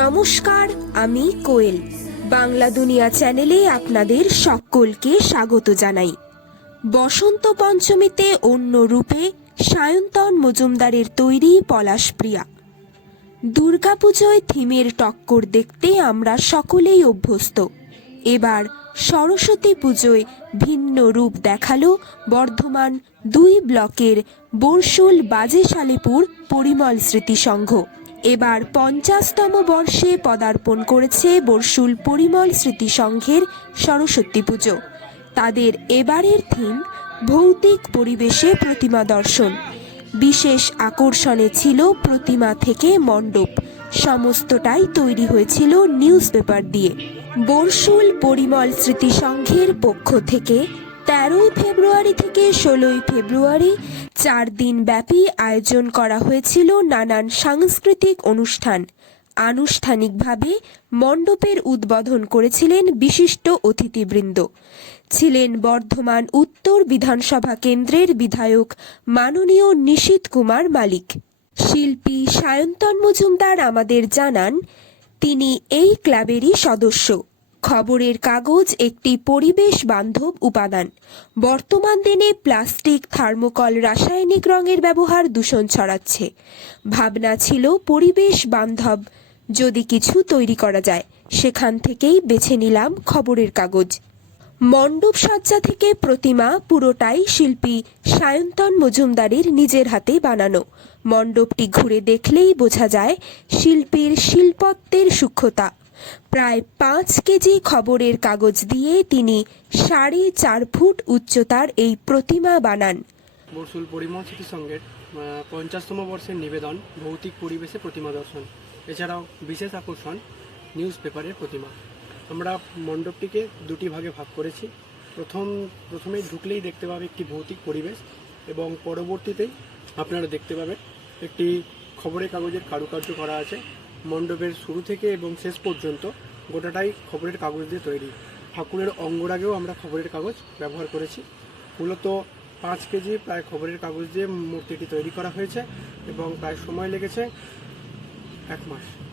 নমস্কার, আমি কোয়েল। বাংলা দুনিয়া চ্যানেলে আপনাদের সকলকে স্বাগত জানাই। বসন্ত পঞ্চমীতে অন্য রূপে সায়ন্তন মজুমদারের তৈরি পলাশপ্রিয়া দুর্গাপুজোয় থিমের টক্কর দেখতে আমরা সকলেই অভ্যস্ত। এবার সরস্বতী পুজোয় ভিন্ন রূপ দেখাল বর্ধমান দুই ব্লকের বর্ষুল বাজেশালীপুর পরিমল স্মৃতি সংঘ এবার পঞ্চাশতম বর্ষে পদার্পণ করেছে বর্ষুল পরিমল স্মৃতি সংঘের সরস্বতী পুজো। তাদের এবারের থিম ভৌতিক পরিবেশে প্রতিমা দর্শন। বিশেষ আকর্ষণে ছিল প্রতিমা থেকে মণ্ডপ। সমস্তটাই তৈরি হয়েছিল নিউজ পেপার দিয়ে। বর্ষুল পরিমল স্মৃতি সংঘের পক্ষ থেকে তেরোই ফেব্রুয়ারি থেকে ষোলোই ফেব্রুয়ারি চার দিন ব্যাপী আয়োজন করা হয়েছিল নানান সাংস্কৃতিক অনুষ্ঠান। আনুষ্ঠানিকভাবে মণ্ডপের উদ্বোধন করেছিলেন বিশিষ্ট অতিথিবৃন্দ। ছিলেন বর্ধমান উত্তর বিধানসভা কেন্দ্রের বিধায়ক মাননীয় নিশীত কুমার মালিক। শিল্পী সায়ন্তন মজুমদার আমাদের জানান, তিনি এই ক্লাবেরই সদস্য। খবরের কাগজ, একটি পরিবেশ বান্ধব উপাদান। বর্তমান দিনে প্লাস্টিক, থার্মোকল, রাসায়নিক রঙের ব্যবহার দূষণ ছড়াচ্ছে। ভাবনা ছিল পরিবেশ বান্ধব, যদি কিছু তৈরি করা যায়। সেখান থেকেই বেছে নিলাম খবরের কাগজ। মণ্ডপ সজ্জা থেকে প্রতিমা পুরোটাই শিল্পী সায়ন্তন মজুমদারের নিজের হাতে বানানো। মণ্ডপটি ঘুরে দেখলেই বোঝা যায়, শিল্পীর শিল্পত্বের সূক্ষ্মতা। প্রায় পাঁচ কেজি খবরের কাগজ দিয়ে তিনি সাড়ে চার ফুট উচ্চতার এই প্রতিমা বানান। বর্ষুল পরিমল সংঘের পঞ্চাশতম বর্ষের নিবেদন, ভৌতিক পরিবেশে প্রতিমা দর্শন। এছাড়াও বিশেষ আকর্ষণ, নিউজ পেপারের প্রতিমা। আমরা মণ্ডপটিকে দুটি ভাগে ভাগ করেছি। প্রথম প্রথমে ঢুকলেই দেখতে পাবে একটি ভৌতিক পরিবেশ এবং পরবর্তীতেই আপনারা দেখতে পাবেন একটি খবরের কাগজের কারুকার্য করা আছে। মণ্ডপের শুরু থেকে এবং শেষ পর্যন্ত গোটাটাই খবরের কাগজ দিয়ে তৈরি। ঠাকুরের অঙ্গরাগেও আমরা খবরের কাগজ ব্যবহার করেছি। মূলত পাঁচ কেজি প্রায় খবরের কাগজ দিয়ে মূর্তিটি তৈরি করা হয়েছে এবং প্রায় সময় লেগেছে এক মাস।